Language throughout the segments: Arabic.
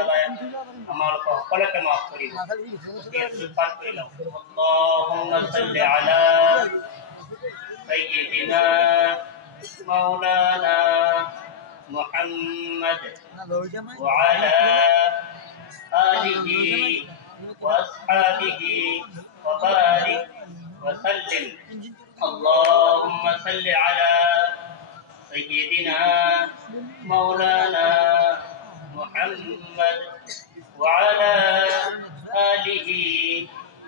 তাআলা আমার সকলকে মাফ করিব পাঠ করিলাম আল্লাহুম্মা সাল্লি আলা সাইয়্যিদিনা মাওলানা মুহাম্মদ ওয়া আলা আলিহি ওয়া আসহাবিহি ওয়া বারিক ওয়া সাল্লিম আল্লাহুম্মা সাল্লি আলা سيدنا مولانا محمد وعلى آله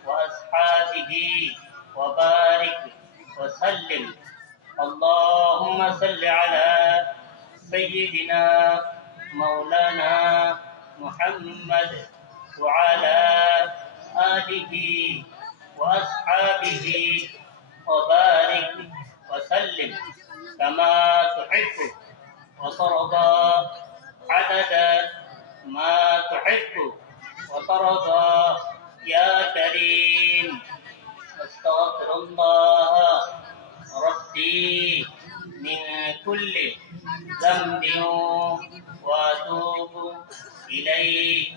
وأصحابه وبارك وسلم اللهم صل على سيدنا مولانا محمد وعلى آله وأصحابه وبارك وسلم كما تحب وترضى عدد ما تحب وترضى يا كريم استغفر الله ربي من كل ذنب واتوب إليه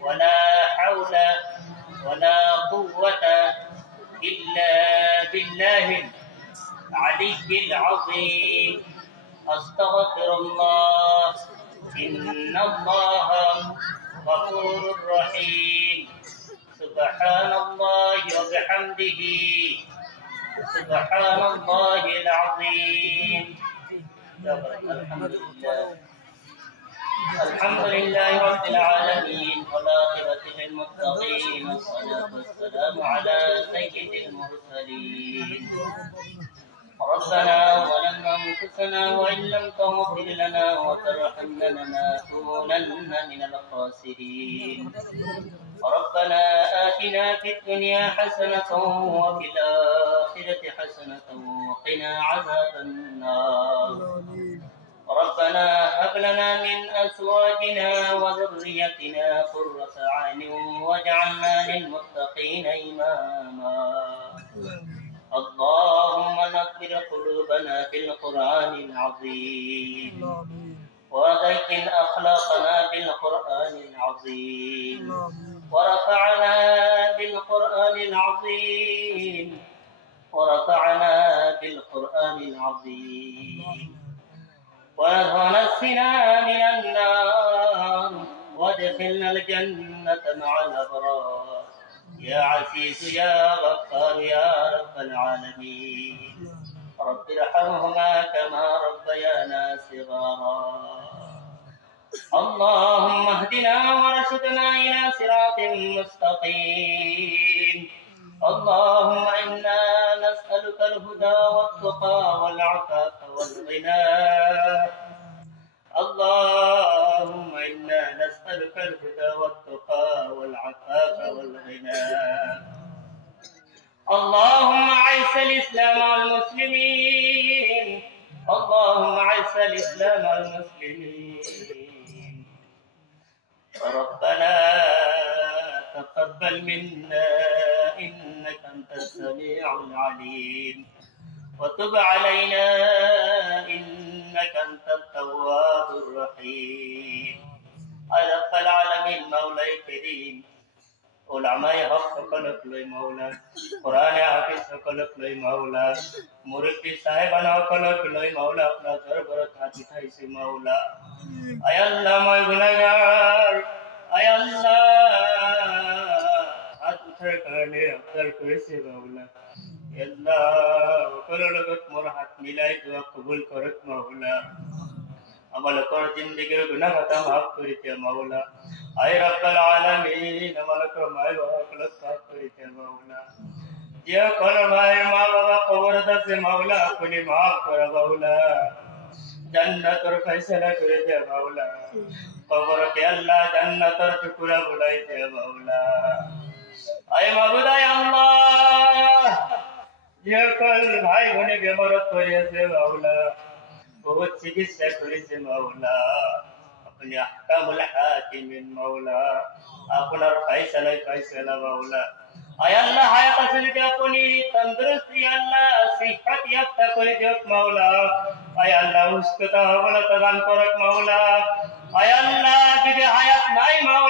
ولا حول ولا قوة إلا بالله العلي العظيم أستغفر الله إن الله غفور رحيم سبحان الله وبحمده سبحان الله العظيم الحمد لله رب العالمين والعاقبة للمتقين والصلاة والسلام على سيد المرسلين ربنا ظلمنا أنفسنا وإن لم تغفر لنا وترحمنا لنكونن من الخاسرين ربنا آتنا في الدنيا حسنة وفي الآخرة حسنة وقنا عذاب النار ربنا هب لنا من أزواجنا وذريتنا قرة أعين واجعلنا للمتقين إماما اللهم نقبل قلوبنا بالقرآن العظيم وزين أخلاقنا بالقرآن العظيم ورفعنا بالقرآن العظيم ورفعنا بالقرآن العظيم ونجنا من النار وادخلنا الجنة مع الأبرار يا عزيز يا غفار يا رب العالمين رب ارحمهما كما ربيانا صغارا اللهم اهدنا وارشدنا إلى صراط مستقيم اللهم إنا نسألك الهدى والتقى والعفاف والغنى اللهم إنا نسألك الهدى والتقى والعفاف والغنى اللهم أعز الإسلام والمسلمين اللهم أعز الإسلام والمسلمين ربنا تقبل منا إنك أنت السميع العليم وتب علينا إنك أنت التواب الرحيم يا رب العالمين مولاي كريم علماء حق সকলক লই মাওলা কোরআনে হাফেজ সকলক লই মাওলা মুরব্বি সাহেবান সকলক লই মাওলা আপনার দরবারে হাত উঠাইছি মাওলা আয় আল্লাহ মই গুনাহগার আয় আল্লাহ হাত উঠার কারণে আপনার করেছে মাওলা আল্লাহ সকলের লগত মোর হাত মিলাই দোয়া কবুল করত মাওলা আমালকর জিন্দেগির গুনাহ খাতা মাফ করে দে মাওলা আয় রব্বুল আলামিন আমালকর মাই বাবা কলক মাফ করে দে মাওলা যে কোন ভাই মা বাবা কবর দাসে মাওলা আপনি মাফ কর মাওলা জান্নাতের ফয়সালা করে দে মাওলা কবর কে আল্লাহ জান্নাতের টুকরা বুলাই দে মাওলা আয় মাবুদ আয় আল্লাহ যে কোন ভাই বোনে বেমারত করিয়াছে মাওলা बहुत चिकित्सा करेছে মাওলা আপনি আহকামুল হাকিমিন মাওলা আপনার ফয়সালা মাওলা আয় আল্লাহ হায়াত আসলে আপনি তন্দরুস্তি আল্লাহ সিহত ইয়াফতা করে দিও মাওলা আয় আল্লাহ উস্কতা হওয়ালা প্রদান করক মাওলা আয় আল্লাহ যদি হায়াত নাই মাওলা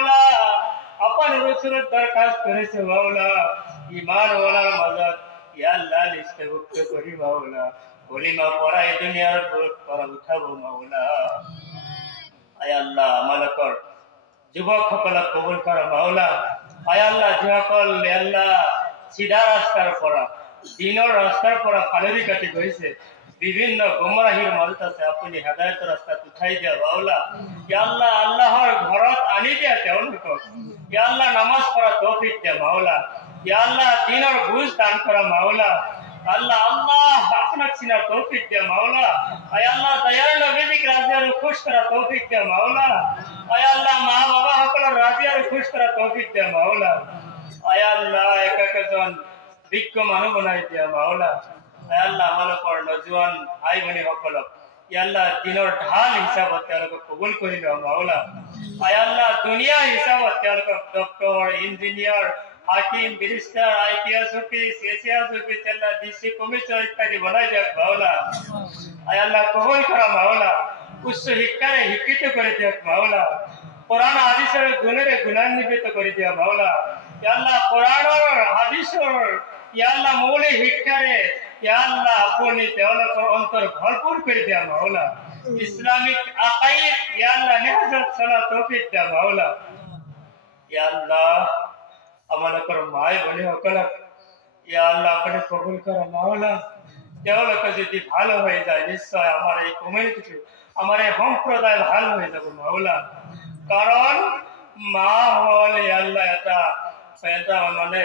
বছরের দরখাস্ত করেছে মাওলা ঈমান ওয়ালার মাজাত ইয়া আল্লাহ লিস্টভুক্ত করি মাওলা কলিমা পড়া এই দুনিয়ার পড়া উঠাবো মাওলা আয় আল্লাহ মালাকর যুবক সকলক কবুল কর মাওলা আয় আল্লাহ যিসকল আল্লাহ সিধা রাস্তার পৰা দিনৰ ৰাস্তাৰ পৰা ফালৰি কাটি গৈছে বিভিন্ন গুমৰাহীৰ মাজত আছে আপুনি হেদায়তৰ ৰাস্তাত উঠাই দিয়া মাওলা ইয়া আল্লাহ আল্লাহৰ ঘৰত আনি দিয়া তেওঁলোকক ইয়া আল্লাহ নামাজ পঢ়া তৌফিক দিয়া মাওলা ইয়া আল্লাহ দিনৰ বুঝ দান কৰা মাওলা আল্লাহ আল্লাহ আপনার চিনার তৌফিক দিয়া মাওলা আয় আল্লাহ দয়াল নবীজিক রাজি আর খুশ করা তৌফিক দিয়া মাওলা আয় আল্লাহ মা বাবা সকলের রাজি আর খুশ করা তৌফিক দিয়া মাওলা আয় আল্লাহ এক একজন বিজ্ঞ মানুষ বনাই দিয়া মাওলা আয় আল্লাহ আমালোকৰ নজওয়ান ভাই ভনী সকলক ইয়া আল্লাহ দিনৰ ঢাল হিচাপত তেওঁলোকক কবুল কৰি লোৱা মাওলা আয় আল্লাহ দুনিয়া হিচাপত তেওঁলোকক ডক্টৰ ইঞ্জিনিয়াৰ হাকিম barrister IPS office ACS office আল্লাহ ডিসি কমিশনার ইত্যাদি বনাই দিয়ক মাওলা আয় আল্লাহ কবুল করা মাওলা উচ্চ শিক্ষারে শিক্ষিত করে দিয়ক মাওলা কোরআন হাদিসের গুণেরে গুণান্বিত করে দিয়া মাওলা ইয়া আল্লাহ কোরআনের হাদিসের ইয়া আল্লাহ মৌলিক শিক্ষারে ইয়া আল্লাহ আপনি তেওঁলোকৰ অন্তর ভরপুর করে দিয়া মাওলা ইসলামিক আকাইদ ইয়া আল্লাহ নেহাজত চলা তৌফিক দিয়া মাওলা ইয়া আল্লাহ আমালোকৰ মাই ভনী সকলক ইয়া আল্লাহ আপনি কবুল করা মাওলা তেওঁলোক যদি ভালো হয়ে যায় নিশ্চয় আমার এই কমিউনিটি আমার এই সম্প্রদায় ভালো হয়ে যাব মাওলা কারণ মা হল ইয়া আল্লাহ এটা মানে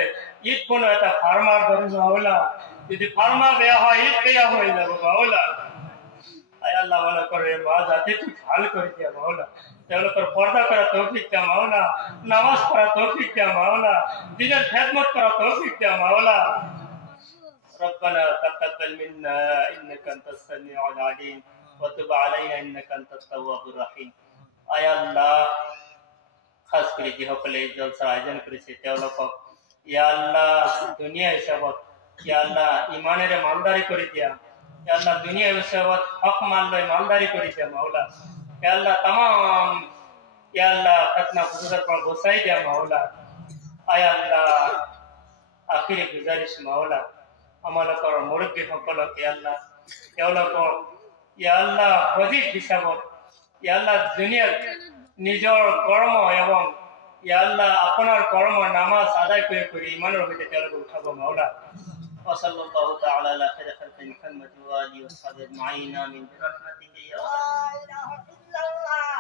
ঈদ কোনো এটা ফার্মার ধরে মাওলা যদি ফার্মা বেয়া হয় ঈদ বেয়া হয়ে যাব মাওলা আয় আল্লাহ মাওলা করে মা জাতি তুই ভালো করে দিয়া মাওলা তেওঁলোকৰ পর্দা করা তৌফিক দিয়া মাওলা নামাজ পড়া তৌফিক দিয়া মাওলা দিনের খেদমত করা তৌফিক দিয়া মাওলা ربنا تقبل منا انك انت السميع العليم وتب علينا انك انت التواب الرحيم আয় আল্লাহ খাস করে যে সকলে এই জলসার আয়োজন করেছে তেওঁলোকক ইয়া আল্লাহ দুনিয়া হিসাবত ইয়া আল্লাহ ইমানের মালদারি করে দিয়া ইয়া আল্লাহ দুনিয়া হিসাবত হক মানলয় মালদারি করে দিয়া মাওলা ইয়া আল্লাহ तमाम ইয়া আল্লাহ ফিতনা ফুসুদের পর বসাই দিয়া মাওলা আয় আল্লাহ আখিরে গুজারিশ মাওলা আমালোকৰ মুরব্বী সকলক ইয়া আল্লাহ তেওঁলোকক ইয়া আল্লাহ হজিব হিসাবত ইয়া আল্লাহ দুনিয়াত নিজৰ কর্ম এবং ইয়া আল্লাহ আপনার কর্ম নামাজ আদায় করে করে ইমানের হইতে তেওঁলোকে উঠাব মাওলা ওয়াসাল্লাল্লাহু তাআলা আলা খাইরি খালকি মুহাম্মদ ওয়া আলিহি ওয়া সাহবিহি আজমাইন আমিন বিরহমাতিকা ইয়া লা ইলাহা ইল্লাল্লাহ